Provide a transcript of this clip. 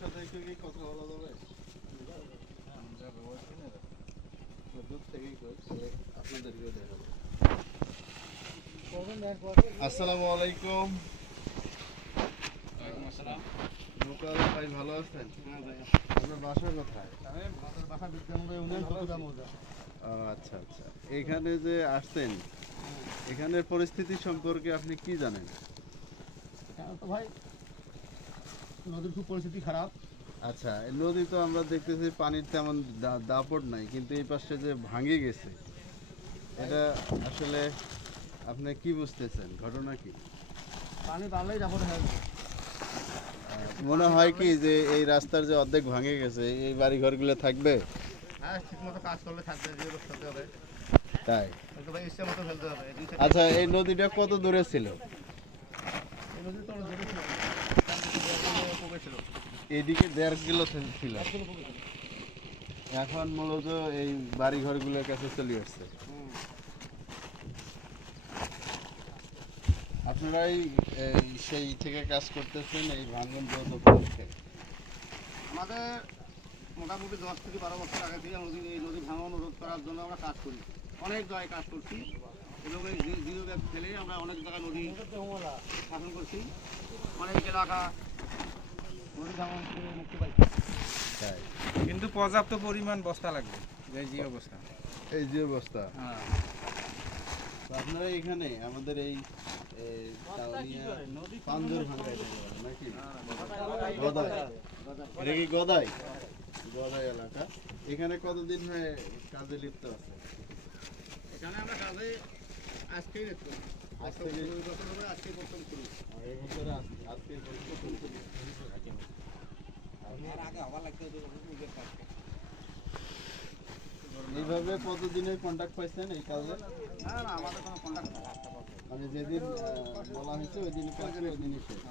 সাথে একটু কি কথা বলা যাবে? আসসালামু আলাইকুম। ভাই ভালো আছেন? আপনার বাসা কোথায়? আচ্ছা আচ্ছা, এখানে যে আসছেন এখানের পরিস্থিতি সম্পর্কে আপনি কি জানেন? তো ভাই নদীর খুব পরিস্থিতি খারাপ। আচ্ছা, নদী তো আমরা দেখতেছি পানির তেমন দাপট নাই, কিন্তু এই পাশে যে ভাঙে গেছে এটা আসলে আপনি কি বুঝতেছেন, ঘটনা কি? পানি বাড়লেই দাপট হয়ে যাবে। মনে হয় কি যে এই রাস্তার যে অর্ধেক ভাঙে গেছে এই বাড়ি ঘরগুলো থাকবে? হ্যাঁ, ঠিক মতো কাজ করলে থাকবে, যে ফেলতে হবে তাই? ভাই ইচ্ছে মতো ফেলতে হবে। আচ্ছা, এই নদীটা কত দূরে ছিল? এই নদী তো অনেক দূরে ছিল, ছিল এদিকে 1.5 কিলো ছিল, এখন মূলত এই বাড়ি ঘরগুলোর কাছে চলে আসছে। আপনারাই সেই থেকে কাজ করতেছেন এই ভাঙন রোধ উপলক্ষে? আমাদের মোটামুটি 10 থেকে 12 বছর আগে থেকে এই নদী ভাঙন রোধ করার জন্য আমরা কাজ করি, অনেক জায়গায় কাজ করছি এবং এই জিরো ব্যাগ ফেলে আমরা অনেক জায়গায় নদী শাসন করছি, অনেক এলাকা নদী ভাঙন থেকে মুক্তি পাইছি। তাই? কিন্তু পর্যাপ্ত পরিমাণ বস্তা লাগবে, এই যে অবস্থা। হ্যাঁ, আপনারা এখানে আমাদের এই পাঞ্জর ভাঙ্গাই নাকি গদাই, এটা কি গদাই এলাকা? এখানে কতদিন হয়ে কাজে লিপ্ত আছে? এখানে আমরা কাজে আজকেই লিপ্ত, আজকে প্রথম শুরু। এইভাবে কতদিনের কন্ট্যাক্ট পাইছেন এই কাজে? না আমাদের কোনো কন্ট্যাক্ট নেই, মানে যেদিন বলা হয়েছে ওই দিন কাজ, ওই দিনই শেষ।